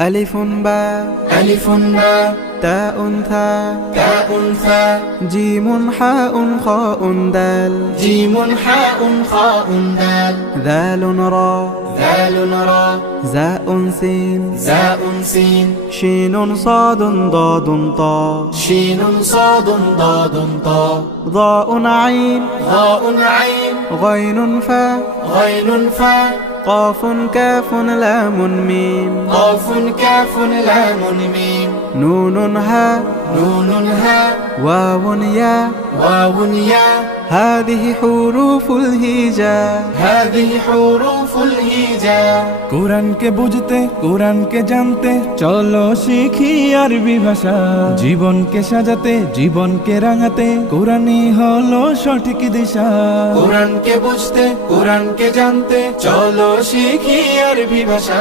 ألف باء ألف باء تاء ثاء تاء ثاء جيم حاء خاء دال جيم حاء خاء دال ذال را ذال را زاء سين زاء سين شين صاد ضاد طاء شين صاد ضاد طاء ضاء عين ضاء عين غين فاء غين فاء قاف كاف لام ميم قاف كاف لام ميم نون هاء نون هاء واو ياء واو ياء هذه حروف الهجاء هذه حروف الهجاء কোরআনকে বুঝতে কোরআনকে জানতে চলো শিখি আরবি ভাষা জীবনকে সাজাতে জীবনকে রাঙাতে কোরআনই হলো সঠিক দিশা কোরআনকে বুঝতে কোরআনকে জানতে চলো শিখি আরবি ভাষা।